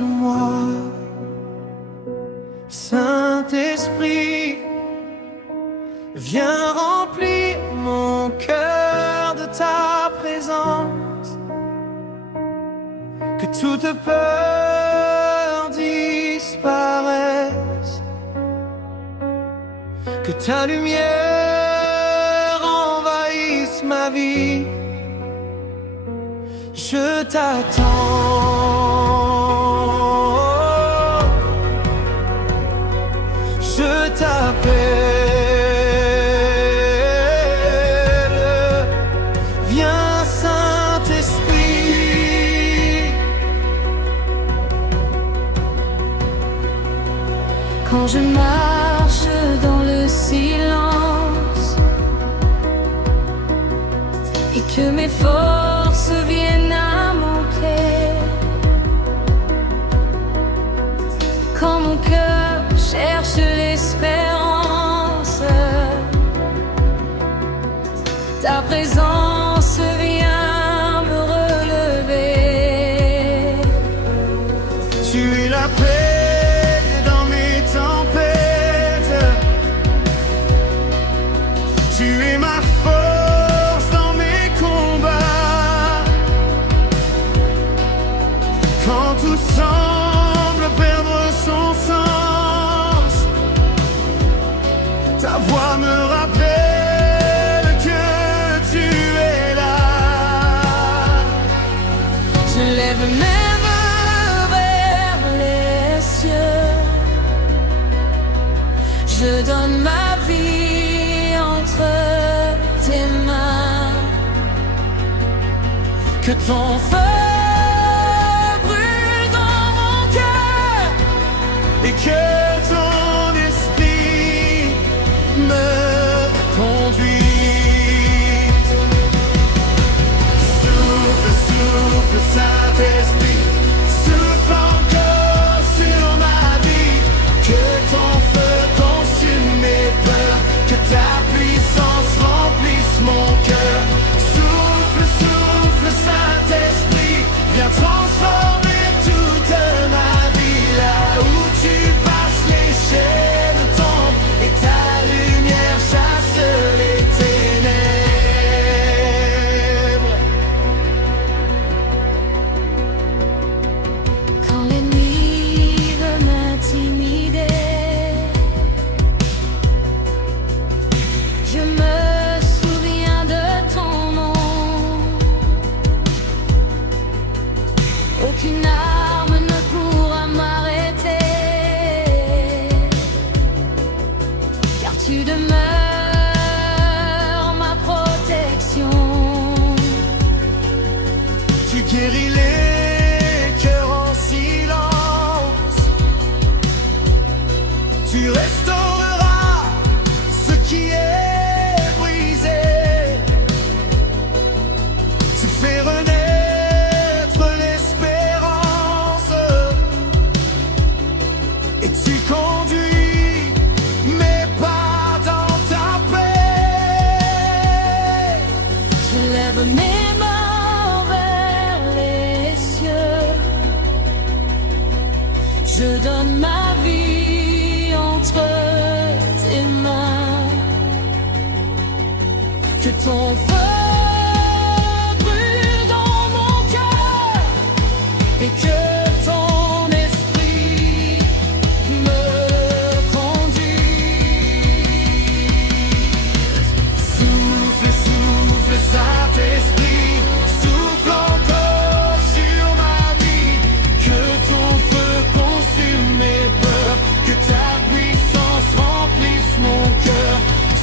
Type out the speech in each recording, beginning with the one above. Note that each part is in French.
sur moi. Saint-Esprit, viens remplir mon cœur de ta présence. Que toute peur disparaisse, que ta lumière envahisse ma vie. Je t'attends, je t'appelle. Viens Saint-Esprit. Quand je marche dans le silence et que mes forces viennent à manquer, quand mon cœur cherche l'espérance, ta présence vient me relever. Tu es la paix dans mes tempêtes, tu es ma force dans mes combats. Quand tout semble perdre son sens, ta voix me rappelle que tu es là. Je lève mes mains vers les cieux, je donne ma vie entre tes mains. Que ton feu brûle dans mon cœur et que ton esprit me conduise. Souffle, souffle, Saint-Esprit, souffle encore sur ma vie. Que ton feu consume mes peurs, que ta puissance remplisse mon cœur. Souffle, souffle, Saint-Esprit, viens transformer toute ma vie. Là où tu passes, les chaînes tombent et ta lumière chasse les ténèbres. Quand l'ennemi veut m'intimider, je me souviens de ton nom. Aucune arme ne pourra m'arrêter, car tu demeures ma protection. Tu guéris les cœurs en silence, tu restaureras ce qui est brisé. Tu fais renaître l'espérance et tu conduis mes pas dans ta paix. Je lève mes mains vers les cieux, je donne ma vie entre tes mains. Que ton feu brûle dans mon cœur et que ton esprit me conduise. Souffle, souffle, Saint-Esprit, souffle encore sur ma vie. Que ton feu consume mes peurs, que ta puissance remplisse mon cœur.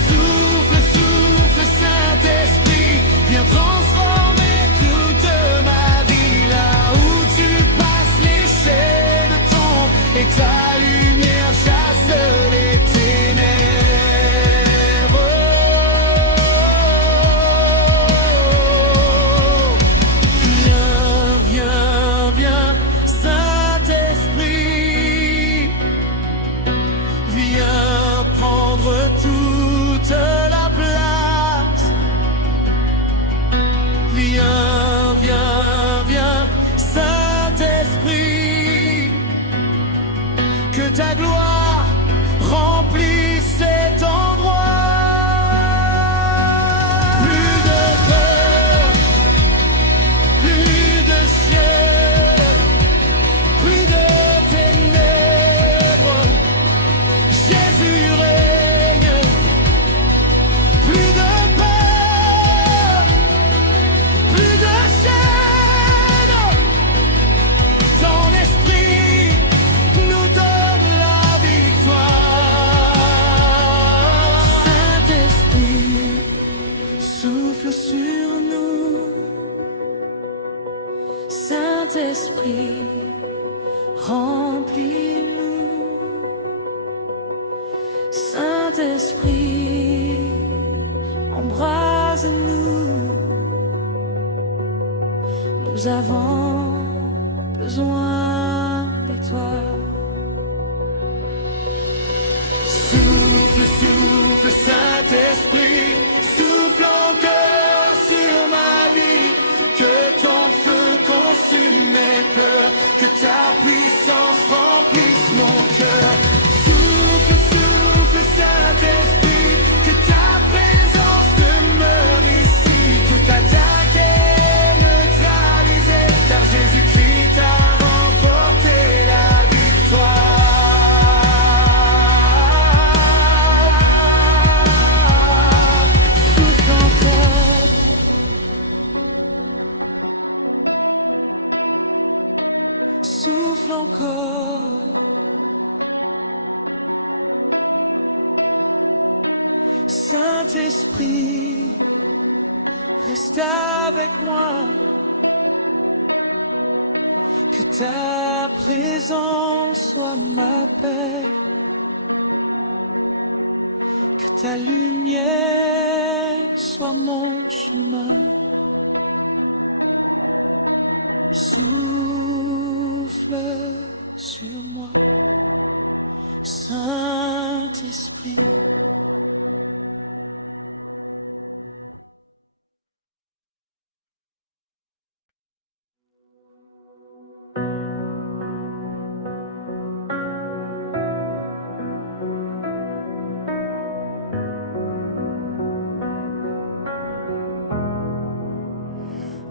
Souffle, souffle, Saint-Esprit, viens transformer toute ma vie. Là où tu passes, les chaînes tombent et ta lumière chasse les ténèbres. Viens, viens, viens, Saint-Esprit, viens prendre toute la place. Viens, viens, viens, Saint-Esprit, que ta gloire remplisse cet endroit. Plus de peur, plus de ciel, plus de ténèbres. Jésus règne. Plus de peur, plus de chaîne. Ton esprit nous donne la victoire. Saint-Esprit, souffle sur nous. Saint-Esprit, remplis-nous. Saint-Esprit, embrase-nous. Nous avons besoin de toi. Souffle, souffle, Saint-Esprit, souffle encore sur ma vie. Que ton feu consume mes peurs, que ta puissance remplisse mon cœur. Souffle, souffle, Saint-Esprit, que ta présence demeure ici. Toute attaque est neutralisée, car Jésus-Christ a remporté la victoire. Souffle encore. Souffle encore. Saint-Esprit, reste avec moi. Que ta présence soit ma paix. Que ta lumière soit mon chemin. Souffle sur moi, Saint-Esprit.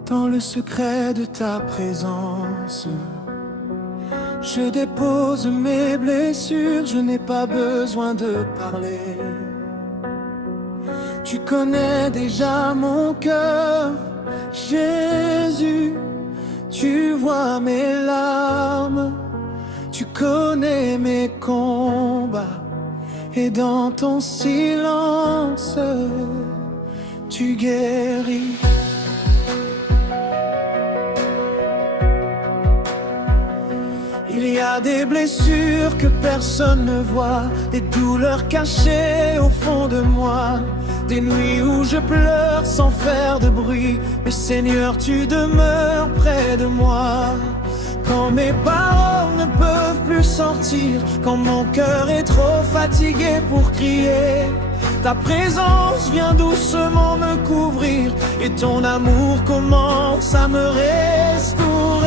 Dans le secret de ta présence, je dépose mes blessures, je n'ai pas besoin de parler. Tu connais déjà mon cœur, Jésus, tu vois mes larmes, tu connais mes combats, et dans ton silence, tu guéris. Il y a des blessures que personne ne voit, des douleurs cachées au fond de moi, des nuits où je pleure sans faire de bruit. Mais Seigneur, tu demeures près de moi. Quand mes paroles ne peuvent plus sortir, quand mon cœur est trop fatigué pour crier, ta présence vient doucement me couvrir, et ton amour commence à me restaurer.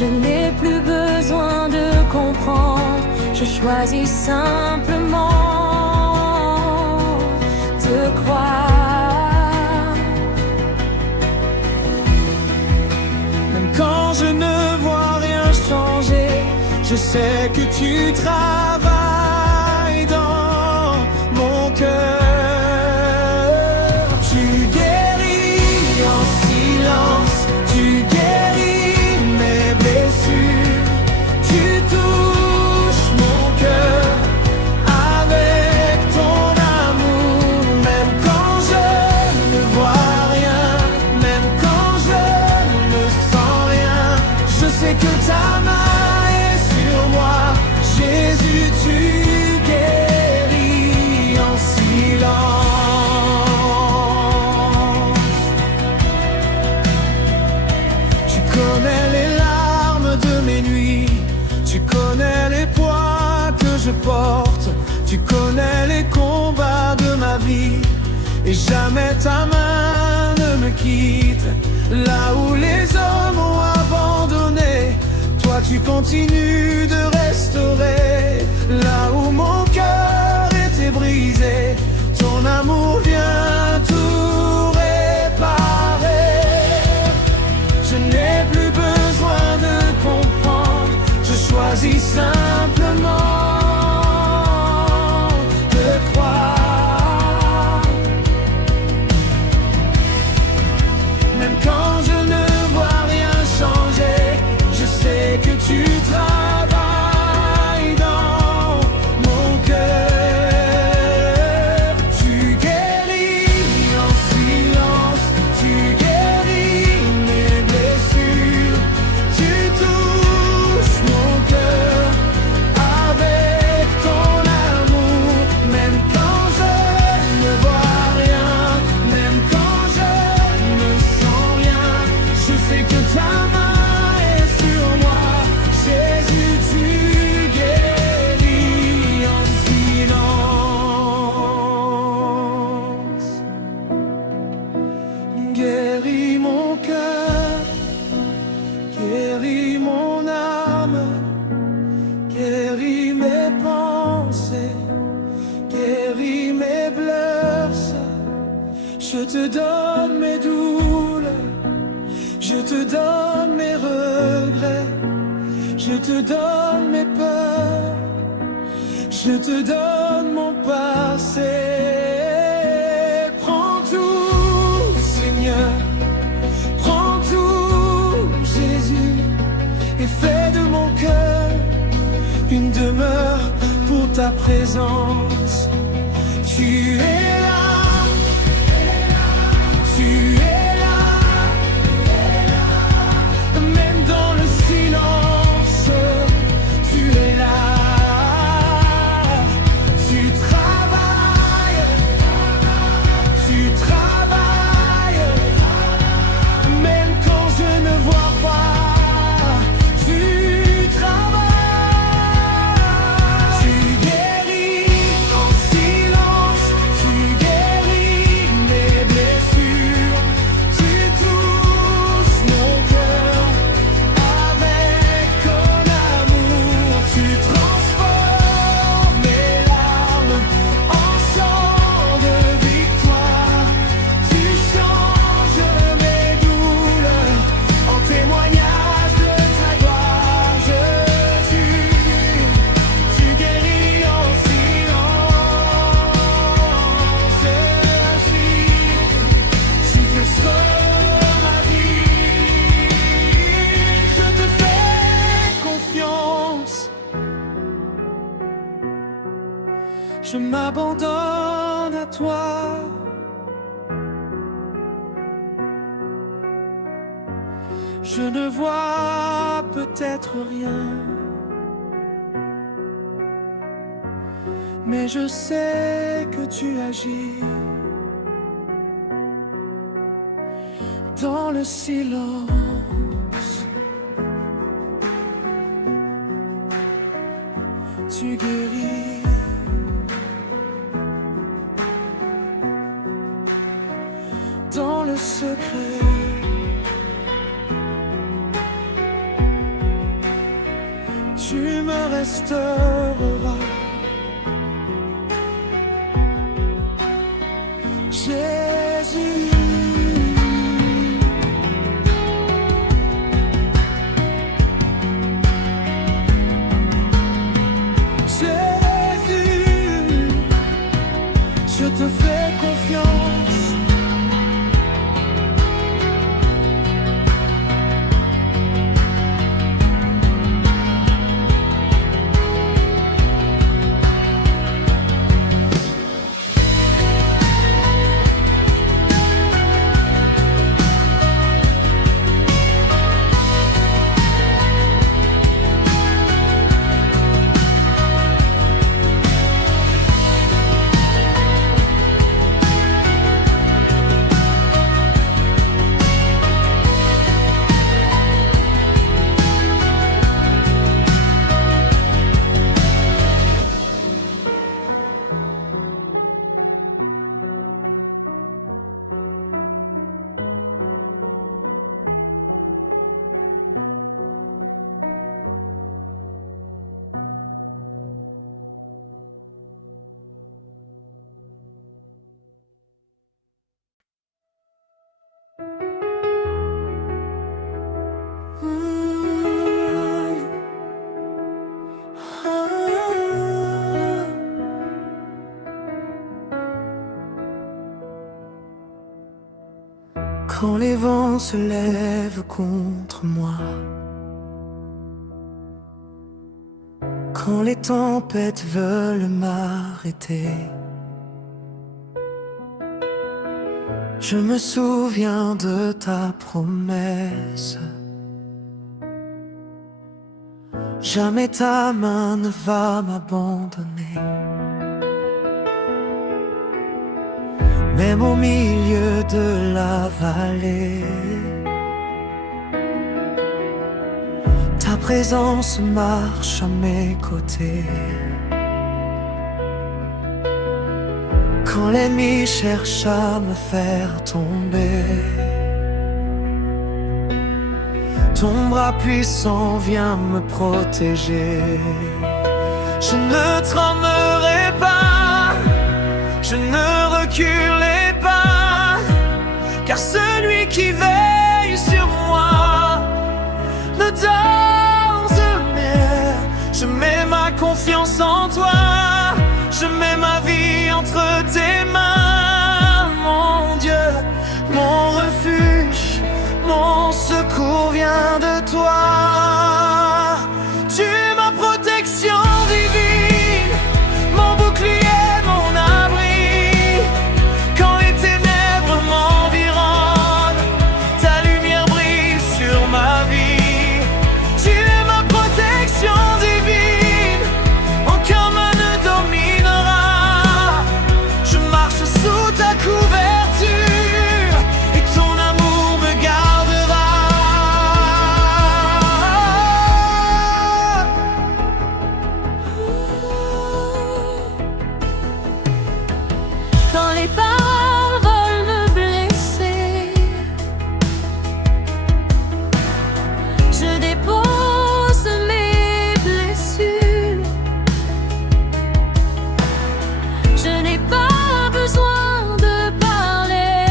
Je n'ai plus besoin de comprendre, je choisis simplement de croire. Même quand je ne vois rien changer, je sais que tu travailles dans mon cœur. Tu guéris en silence, tu guéris mes blessures, tu touches mon cœur avec ton amour. Même quand je ne vois rien, même quand je ne sens rien, je sais que ta main est sur moi. Jésus, tu guéris en silence. Tu connais les larmes de mes nuits, tu connais les poids que je porte, tu connais les combats de ma vie, et jamais ta main ne me quitte. Là où les hommes ont abandonné, toi tu continues de rester restaurer là où mon cœur était brisé. Ton amour vient tout réparer. Je n'ai plus besoin de comprendre, je choisis simplement de croire. Même quand je ne vois rien changer, je sais que tu travailles dans mon cœur. Tu guéris en silence, tu guéris mes blessures, tu touches mon cœur avec ton amour. Même quand je ne vois rien, même quand je ne sens rien, je sais que ta main est sur moi. Jésus, tu guéris en silence. Guéris mon cœur, guéris mon âme, guéris mes pensées, guéris mes pleurs. Je te donne mes douleurs, je te donne mes regrets, je te donne mes peurs, je te donne mon passé. Prends tout, Seigneur, prends tout, Jésus, et fais de mon cœur une demeure pour ta présence. Tu es là, tu es là, même dans le silence, tu es là. Tu travailles, même quand je ne vois pas, tu travailles. Tu guéris en silence, tu guéris mes blessures, tu touches mon cœur avec ton amour. Tu transformes mes larmes en chants de victoire, tu changes mes douleurs en témoignage de ta gloire. Tu guéris en silence. Si Dieu sauve ma vie, je te fais confiance. Je m'abandonne à toi. Je ne vois peut-être rien, mais je sais que tu agis dans le silence. Tu guéris dans le secret. Tu me restaureras. Jésus, Jésus, je te fais confiance. Quand les vents se lèvent contre moi, quand les tempêtes veulent m'arrêter, je me souviens de ta promesse. Jamais ta main ne va m'abandonner. Même au milieu de la vallée, ta présence marche à mes côtés. Quand l'ennemi cherche à me faire tomber, ton bras puissant vient me protéger. Je ne tremblerai pas, je ne reculerai pas, car celui qui veille sur moi ne dort jamais. Je mets ma confiance en toi, je mets ma vie entre tes mains, mon Dieu, mon refuge, mon secours vient de toi. Tu es ma protection divine, mon bouclier, mon abri. Quand les ténèbres m'environnent, ta lumière brille sur ma vie. Tu es ma protection divine, aucun mal ne dominera. Je marche sous ta couverture et ton amour me gardera. Quand les paroles veulent me blesser, je dépose mes blessures. Je n'ai pas besoin de parler,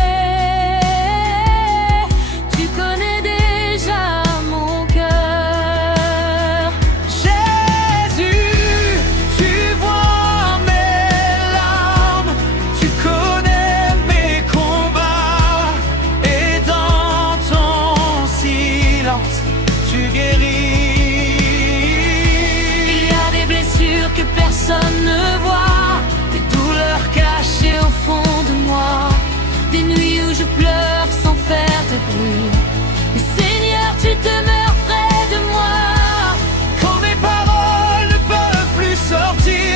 tu connais déjà mon cœur. Jésus, tu vois mes larmes, tu connais mes combats, et dans ton silence, tu guéris. Il y a des blessures que personne ne voit, des douleurs cachées au fond de moi, des nuits où je pleure sans faire de bruit. Mais Seigneur, tu demeures près de moi. Quand mes paroles ne peuvent plus sortir,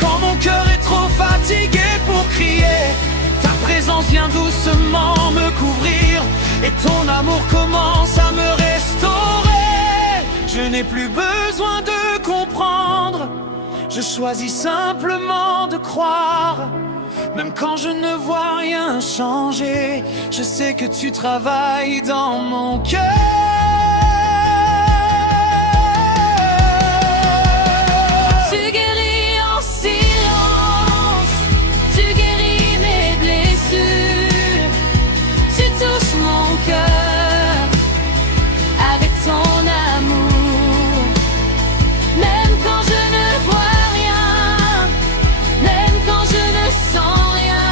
quand mon cœur est trop fatigué pour crier, ta présence vient doucement me couvrir, et ton amour commence à me restaurer. Je n'ai plus besoin de comprendre, je choisis simplement de croire. Même quand je ne vois rien changer, je sais que tu travailles dans mon cœur. Tu guéris en silence, tu guéris mes blessures, tu touches mon cœur avec ton amour. Même quand je ne vois rien, même quand je ne sens rien,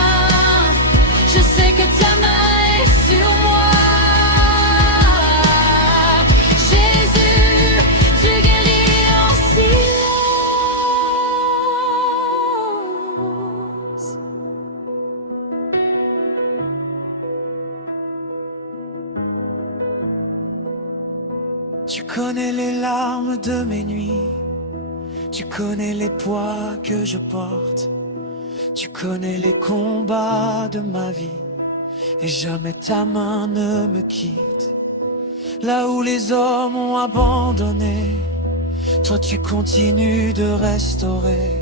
je sais que ta main est sur moi. Jésus, tu guéris en silence. Tu connais les larmes de mes nuits, tu connais les poids que je porte, tu connais les combats de ma vie, et jamais ta main ne me quitte. Là où les hommes ont abandonné, toi tu continues de restaurer.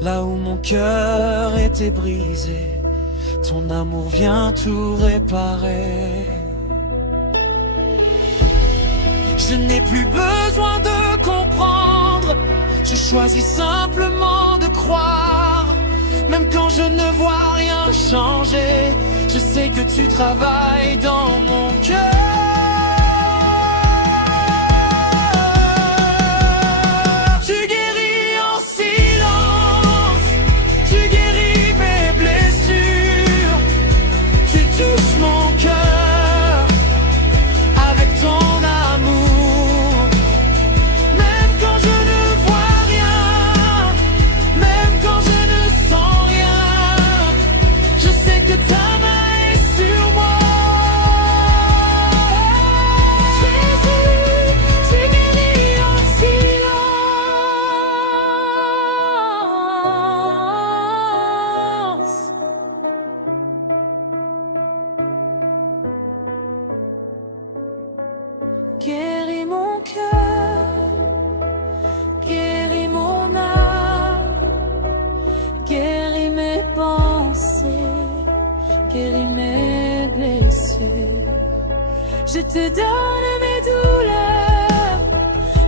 Là où mon cœur était brisé, ton amour vient tout réparer. Je n'ai plus besoin de comprendre, je choisis simplement de croire. Même quand je ne vois rien changer, je sais que tu travailles dans mon cœur. Tu guéris Je te donne mes douleurs,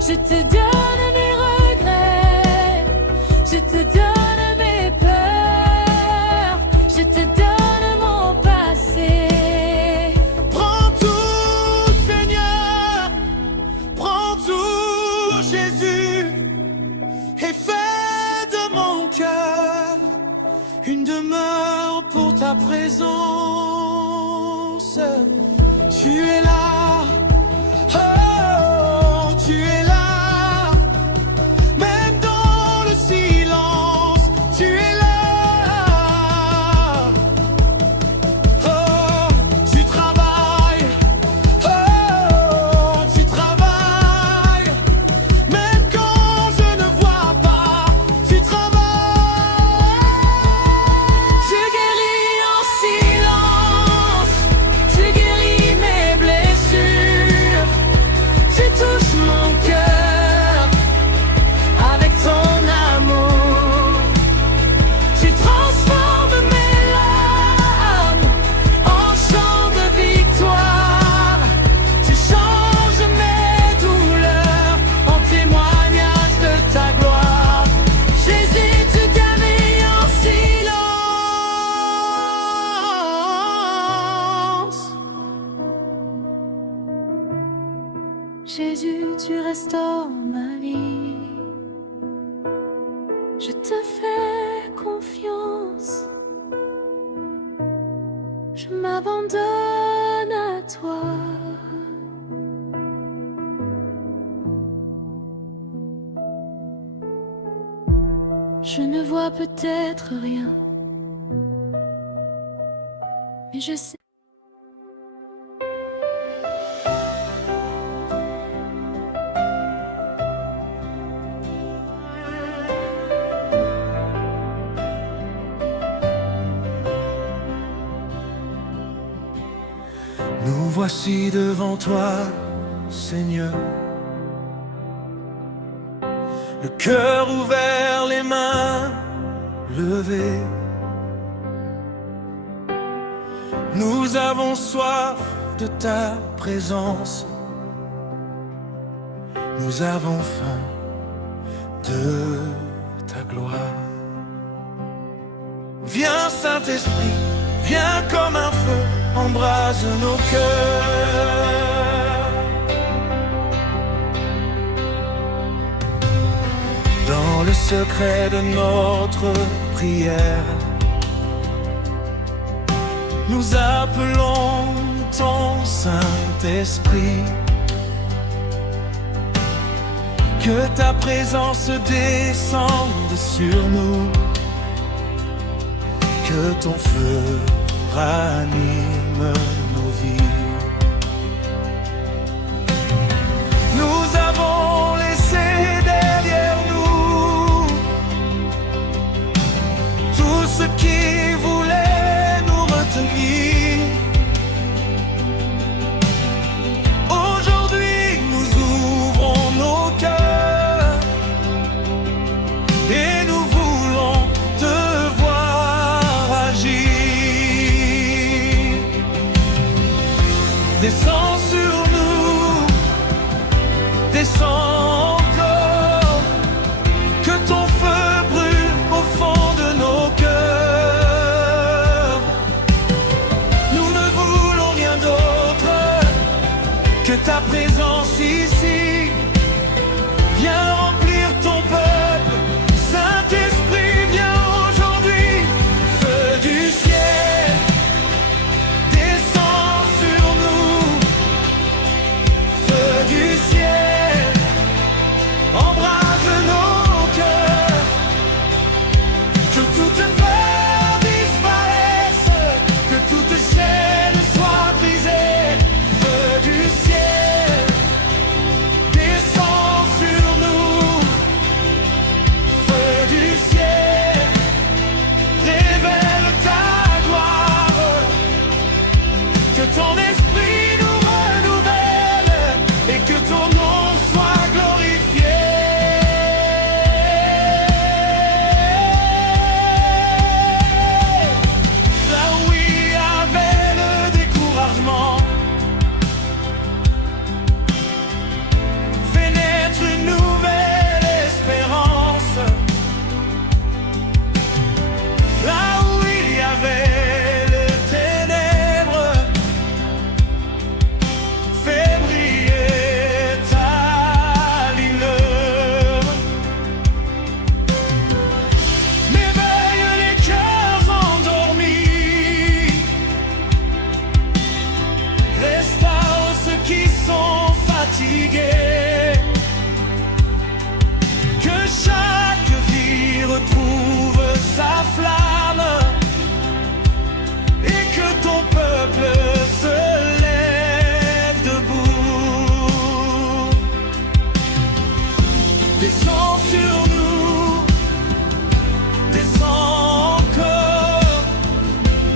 je te donne mes regrets, je te donne mes peurs, je te donne mon passé. Prends tout, Seigneur, prends tout, Jésus, et fais de mon cœur une demeure pour ta présence. Tu es là, oh, tu es là, même dans le silence, tu es là. Oh, tu travailles, oh, tu travailles, même quand je ne vois pas, tu travailles. Tu guéris en silence, tu guéris mes blessures, tu touches mon cœur avec ton amour, tu transformes mes larmes en chants de victoire, tu changes mes douleurs en témoignage de ta gloire. Jésus, tu guéris en silence. Jésus, tu restaures ma vie. Je te fais confiance. Je m'abandonne à toi. Je ne vois peut-être rien, mais je sais. Nous voici devant toi, Seigneur, le cœur ouvert, les mains levées. Nous avons soif de ta présence, nous avons faim de ta gloire. Viens, Saint-Esprit, viens comme un feu, embrase nos cœurs. Dans le secret de notre prière, nous appelons ton Saint-Esprit. Que ta présence descende sur nous, que ton feu ranime nos vies. Nous avons laissé derrière nous tout ce qui voulait nous retenir. Aujourd'hui, nous ouvrons nos cœurs et nous voulons te voir agir. Descends sur nous, descends encore, que ton feu brûle au fond de nos cœurs. Nous ne voulons rien d'autre que ta présence ici. Viens remplir ton peuple, Saint-Esprit, viens aujourd'hui. Feu du ciel, descends sur nous. Feu du ciel, sur nous. Descends encore,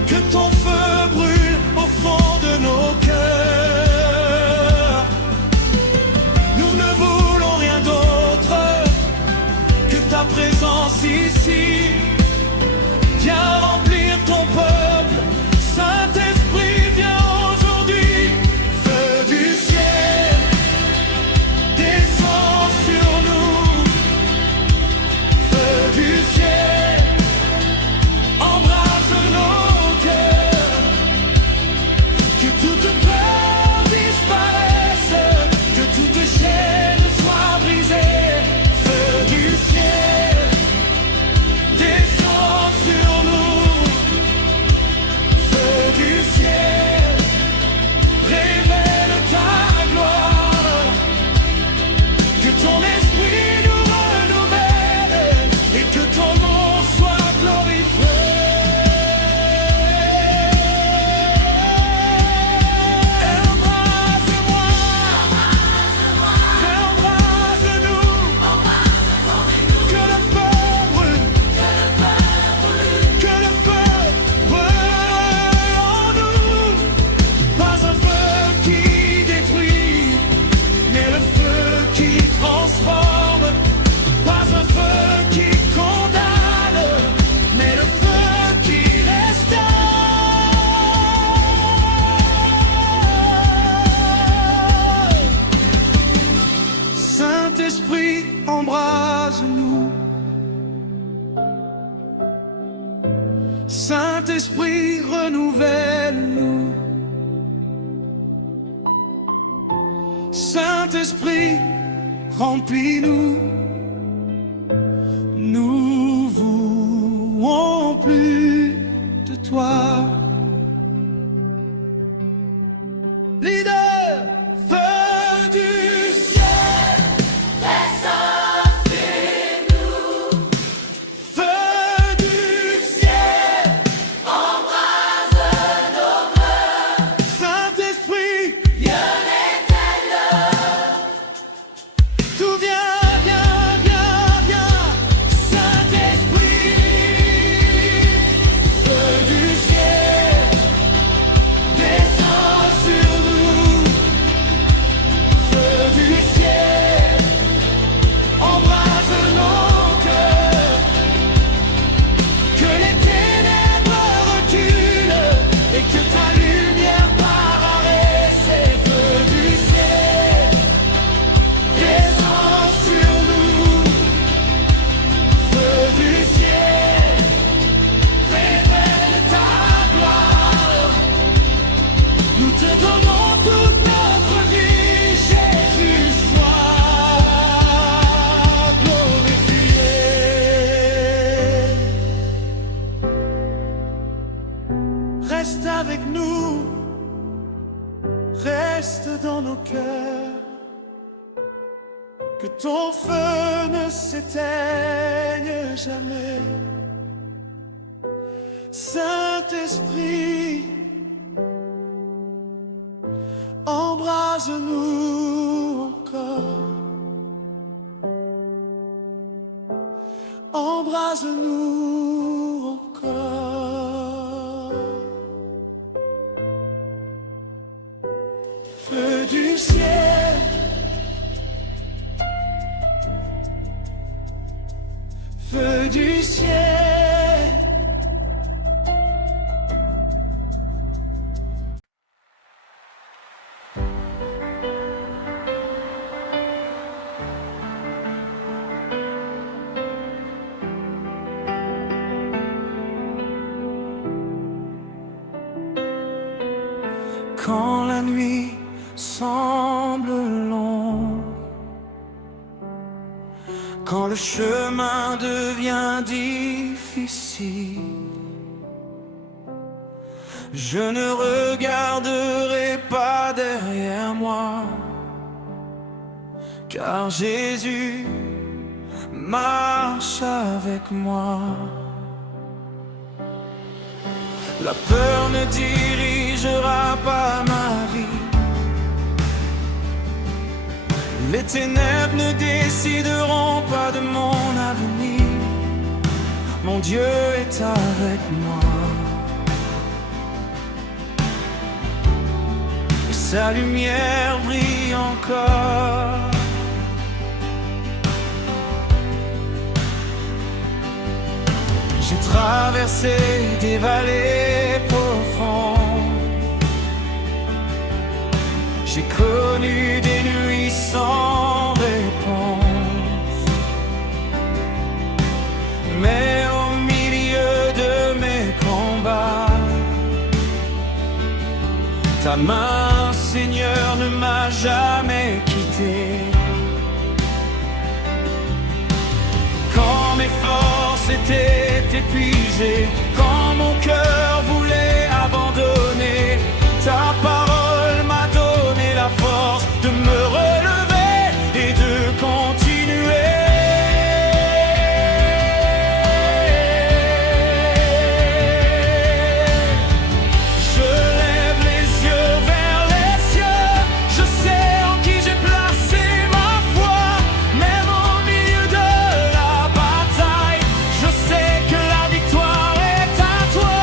que ton feu brûle au fond de nos cœurs. Nous ne voulons rien d'autre que ta présence ici. Viens remplir ton peuple, Saint-Esprit, viens aujourd'hui. Feu du ciel, descends sur nous. Feu du ciel, embrase nos cœurs. Que toute peur disparaisse, que toute chaîne soit brisée. Feu du ciel, descends sur nous. Feu du ciel, révèle ta gloire. Que ton esprit nous renouvelle et que ton nom soit glorifié. Embrase-moi, embrase-nous. Que le feu brûle, que le feu brûle en nous. Pas un feu qui détruit, mais le feu qui transforme. Pas un feu qui condamne, mais le feu qui restaure. Saint-Esprit, embrase-nous. Saint-Esprit, renouvelle-nous. Saint-Esprit, remplis-nous. Nous voulons plus de toi. Leader, feu du ciel, feu du ciel, Saint-Esprit, tout vient, viens, viens, viens. Saint-Esprit, feu du ciel, descends sur nous. Feu du ciel, embrase nos cœurs. Que les ténèbres reculent et que ta lumière par arrêt. C'est feu du ciel, descends sur nous. Feu du ciel, révèle ta gloire. Nous te donnons toute notre vie, Jésus, sois glorifié. Reste avec nous, reste dans nos cœurs. Que ton feu ne s'éteigne jamais. Saint-Esprit, embrase-nous encore. Embrase-nous encore. Feu du ciel, feu du ciel. Quand la nuit semble longue, quand le chemin devient difficile, je ne regarderai pas derrière moi, car Jésus marche avec moi. La peur ne dirigera pas ma vie, Les ténèbres ne décideront pas de mon avenir. Mon Dieu est avec moi. Et sa lumière brille encore. J'ai traversé des vallées profondes. J'ai connu des nuits sans réponse. Mais au milieu de mes combats, ta main, Seigneur, ne m'a jamais quitté. Quand mes forces étaient épuisées, quand mon cœur voulait abandonner, ta parole m'a donné la force de me relever et de continuer. Je lève les yeux vers les cieux, je sais en qui j'ai placé ma foi. Même au milieu de la bataille, je sais que la victoire est à toi.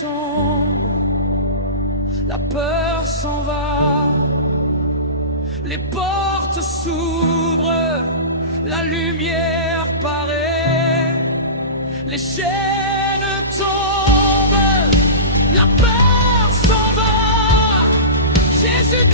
tombe, la peur s'en va, les portes s'ouvrent, la lumière paraît, les chaînes tombent, la peur s'en va, Jésus